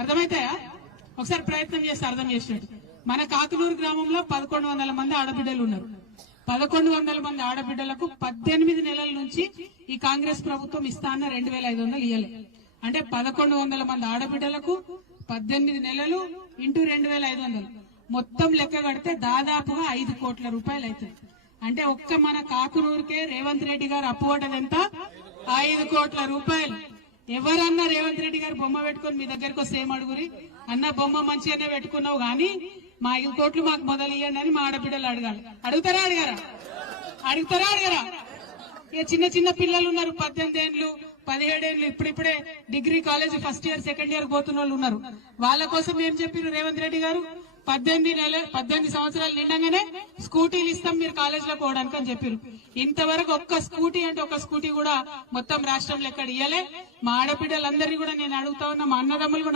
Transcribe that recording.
అర్థమైతాయా? ఒకసారి ప్రయత్నం చేస్తే అర్థం చేసినట్టు. మన కాకులూరు గ్రామంలో 1100 మంది ఆడబిడ్డలు ఉన్నారు. 1100 మంది ఆడబిడ్డలకు 18 నెలల నుంచి ఈ కాంగ్రెస్ ప్రభుత్వం ఇస్తా అన్న 2500 ఇయ్యలే. అంటే 1100 మంది ఆడబిడ్డలకు 18 నెలలు ఇంటూ 2500 మొత్తం లెక్క కడితే దాదాపుగా 5 కోట్ల రూపాయలు అవుతుంది. అంటే ఒక్క మన కాకునూరుకే రేవంత్ రెడ్డి గారు అప్పు పడ్డది ఎంత? 5 కోట్ల రూపాయలు. ఎవరన్నా రేవంత్ రెడ్డి గారు బొమ్మ పెట్టుకుని మీ దగ్గరకు వస్తే ఏం అడుగురి? అన్న బొమ్మ మంచిగానే పెట్టుకున్నావు గానీ మా 5 కోట్లు మాకు మొదలు ఇవ్వండి అని మా ఆడబిడ్డలు అడగాలి. అడుగుతారా అడగారా? అడుగుతారా అడగరా? ఇక చిన్న చిన్న పిల్లలు ఉన్నారు, 18 ఏళ్ళు 17 ఏళ్ళు ఇప్పుడిప్పుడే degree college first year second year పోతున్న వాళ్ళు ఉన్నారు. వాళ్ళ కోసం ఏం చెప్పారు రేవంత్ రెడ్డి గారు? 18 సంవత్సరాలు నిండగానే స్కూటీలు ఇస్తాం మీరు కాలేజ్ లో పోవడానికి అని చెప్పారు. ఇంతవరకు ఒక్క స్కూటీ అంటే ఒక స్కూటీ కూడా మొత్తం రాష్ట్రంలో ఎక్కడ ఇయ్యలే. మా ఆడబిడ్డలందరినీ కూడా నేను అడుగుతా ఉన్నా, మా అన్నదమ్ములు కూడా